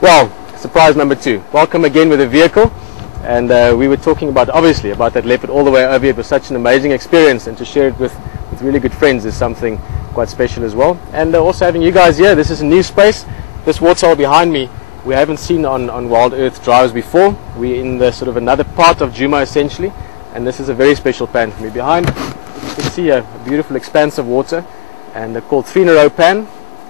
Well, surprise number 2. Welcome again with a vehicle, and we were talking about, obviously, about that leopard all the way over here. It was such an amazing experience, and to share it with really good friends is something quite special as well. And also having you guys here. This is a new space. This waterhole behind me we haven't seen on WildEarth drives before. We're in the sort of another part of Djuma essentially, and this is a very special pan for me. Behind you can see a beautiful expanse of water, and they're called 3 in a row pan,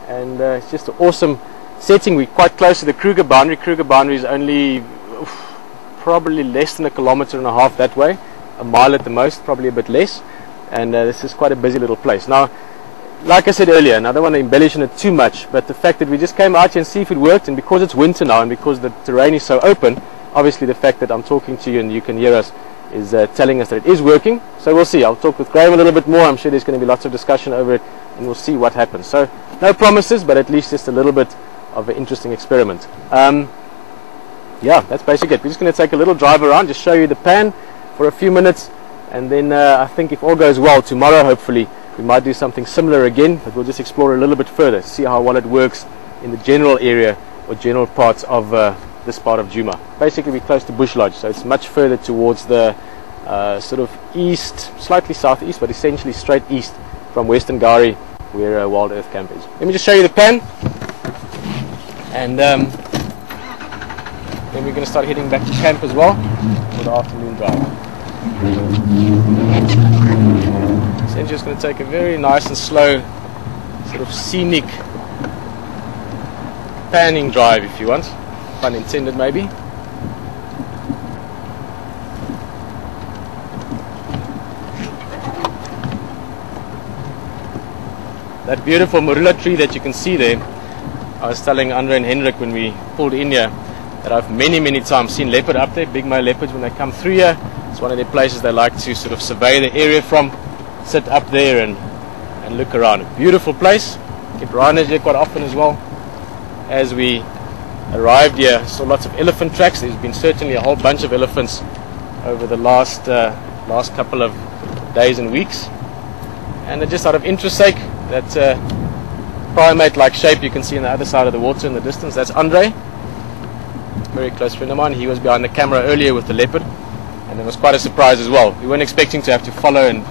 and it's just an awesome setting. We're quite close to the Kruger boundary. Kruger boundary is only probably less than 1.5 kilometers that way, a mile at the most, probably a bit less, and this is quite a busy little place. Now, like I said earlier, and I don't want to embellish on it too much, but the fact that we just came out here and see if it worked, and because it's winter now and because the terrain is so open, obviously the fact that I'm talking to you and you can hear us is telling us that it is working. So we'll see. I'll talk with Graham a little bit more. I'm sure there's going to be lots of discussion over it, and we'll see what happens. So no promises, but at least just a little bit of an interesting experiment. Yeah, that's basically it. We're just going to take a little drive around, just show you the pan for a few minutes, and then I think if all goes well, tomorrow hopefully we might do something similar again, but we'll just explore a little bit further, see how well it works in the general area or general parts of this part of Djuma. Basically we're close to Bush Lodge, so it's much further towards the sort of east, slightly southeast, but essentially straight east from Western Gari, where WildEarth camp is. Let me just show you the pan, and then we're going to start heading back to camp as well for the afternoon drive. So I'm just going to take a very nice and slow, sort of scenic panning drive, if you want, pun intended maybe. That beautiful marula tree that you can see there, I was telling Andre and Hendrik when we pulled in here that I've many times seen leopard up there, big male leopards when they come through here. It's one of their places they like to sort of survey the area from, sit up there and look around. A beautiful place. Get rhinos here quite often as well. As we arrived here, saw lots of elephant tracks. There's been certainly a whole bunch of elephants over the last couple of days and weeks. And just out of interest's sake, that primate-like shape you can see on the other side of the water in the distance, that's Andre, very close friend of mine. He was behind the camera earlier with the leopard, and it was quite a surprise as well. We weren't expecting to have to follow and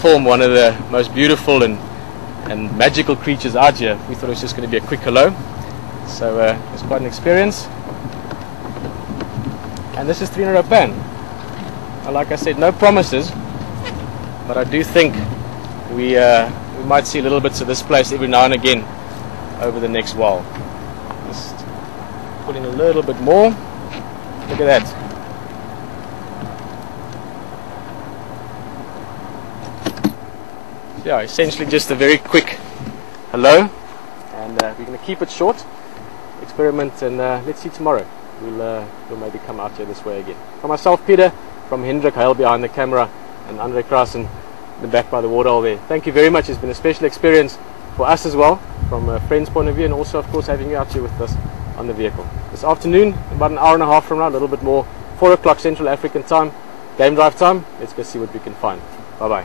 film one of the most beautiful and magical creatures out here. We thought it was just going to be a quick hello, so it was quite an experience. And this is 3 in a row pan. Now, like I said, no promises, but I do think we might see little bits of this place every now and again over the next while. Just put in a little bit more. Look at that. Yeah, essentially just a very quick hello, and we're going to keep it short, experiment, and let's see tomorrow. We'll maybe come out here this way again. From myself, Pieter, from Hendrik Heil behind the camera, and Andre Kraus in the back by the waterhole there. Thank you very much. It's been a special experience for us as well, from a friend's point of view, and also of course having you out here with us on the vehicle. This afternoon, about an hour and a half from now, a little bit more, 4 o'clock Central African time, game drive time. Let's go see what we can find. Bye bye.